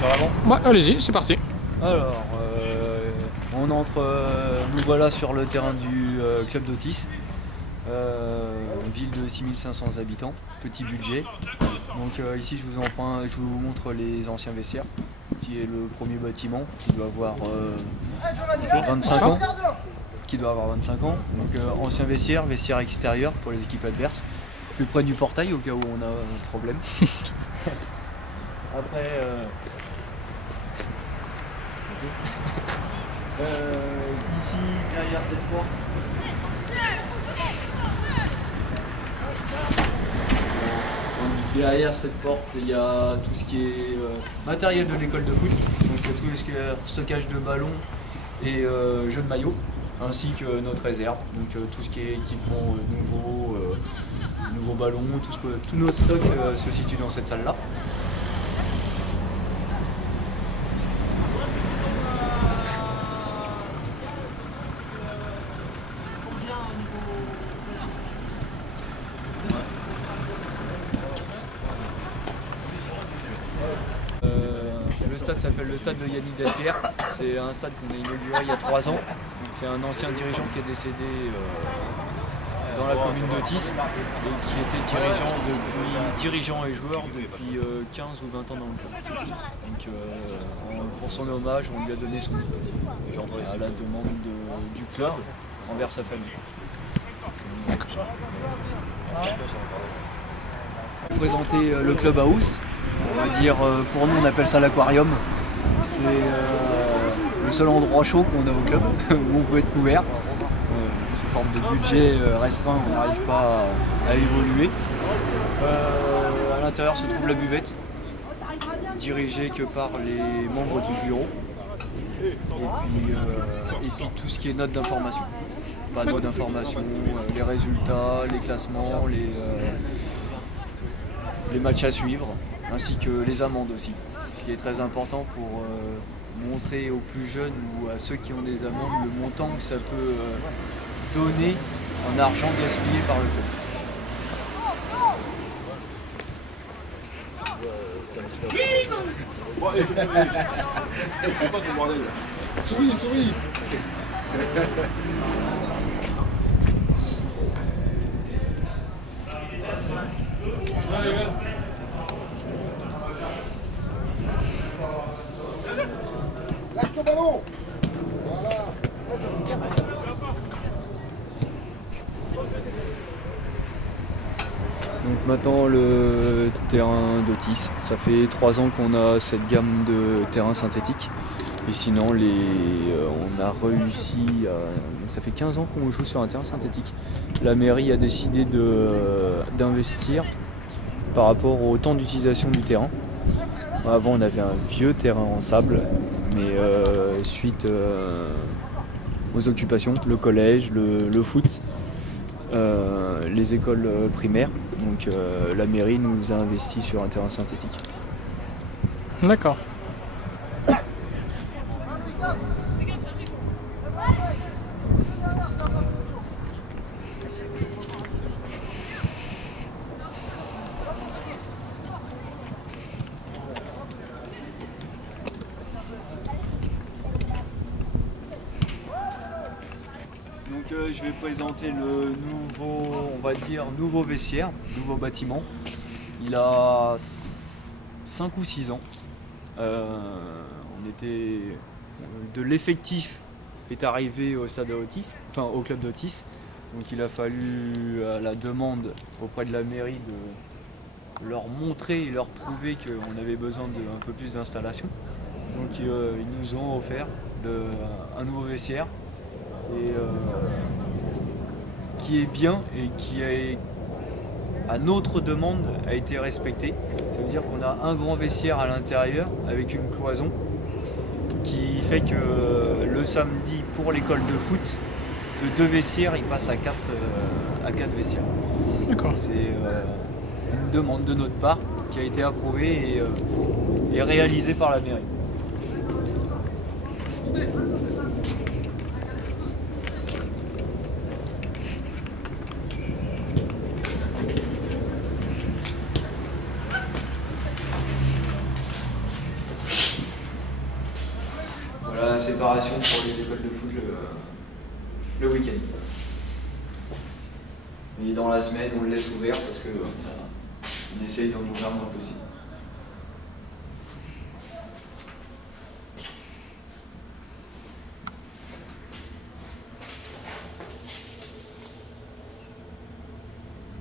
sur l'avant? Ouais, allez-y, c'est parti. Alors, on entre, nous voilà sur le terrain du club d'Otis, ville de 6500 habitants, petit budget. Donc ici je vous montre les anciens vestiaires, qui est le premier bâtiment, qui doit avoir 25 ans. Donc ancien vestiaire, vestiaire extérieur pour les équipes adverses, plus près du portail au cas où on a un problème. Après, ici, derrière cette porte, il y a tout ce qui est matériel de l'école de foot, donc tout ce qui est stockage de ballons et jeux de maillots, ainsi que notre réserve, donc tout ce qui est équipement nouveaux ballons, tout notre stock se situe dans cette salle-là. Le stade s'appelle le stade de Yannick Delpierre. C'est un stade qu'on a inauguré il y a 3 ans. C'est un ancien dirigeant qui est décédé dans la commune d'Otis et qui était dirigeant et joueur depuis 15 ou 20 ans dans le club. Donc pour son hommage, on lui a donné son nom à la demande du club envers sa famille. Je vais présenter le club house. On va dire, pour nous on appelle ça l'aquarium. C'est le seul endroit chaud qu'on a au club où on peut être couvert. Sous forme de budget restreint, on n'arrive pas à évoluer. À l'intérieur se trouve la buvette, dirigée que par les membres du bureau. Et puis tout ce qui est notes d'information. Panneaux d'information, les résultats, les classements, les matchs à suivre, ainsi que les amendes aussi. Ce qui est très important pour montrer aux plus jeunes ou à ceux qui ont des amendes le montant que ça peut donner en argent gaspillé par le club. Souris. Lâche ton ballon. Voilà. Donc maintenant le terrain d'Otis, ça fait 3 ans qu'on a cette gamme de terrains synthétiques. Et sinon on a réussi ça fait 15 ans qu'on joue sur un terrain synthétique. La mairie a décidé d'investir par rapport au temps d'utilisation du terrain. Avant on avait un vieux terrain en sable, mais suite aux occupations, le collège, le foot, les écoles primaires, donc la mairie nous a investi sur un terrain synthétique. D'accord. Donc je vais présenter le nouveau vestiaire, nouveau bâtiment. Il a 5 ou 6 ans. De l'effectif est arrivé au stade d'Otis, enfin au club d'Otis. Donc il a fallu, à la demande auprès de la mairie, de leur montrer et leur prouver qu'on avait besoin d'un peu plus d'installation. Donc ils nous ont offert un nouveau vestiaire qui est bien et qui à notre demande a été respecté. Ça veut dire qu'on a un grand vestiaire à l'intérieur avec une cloison qui fait que le samedi pour l'école de foot, de 2 vestiaires, il passe à 4 vestiaires. D'accord. C'est une demande de notre part qui a été approuvée et réalisée par la mairie. Voilà, la séparation pour les écoles de foot le week-end. Et dans la semaine, on le laisse ouvert parce que on essaye d'en ouvrir le moins possible.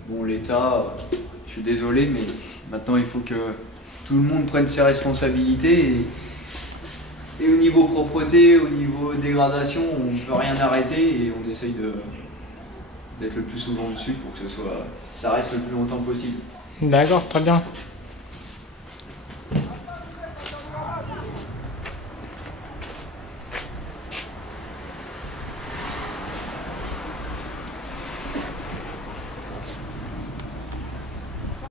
Bon, l'État, je suis désolé, mais maintenant il faut que tout le monde prenne ses responsabilités et au niveau propreté, au niveau dégradation, on ne peut rien arrêter et on essaye d'être le plus souvent dessus pour que ça reste le plus longtemps possible. D'accord, très bien.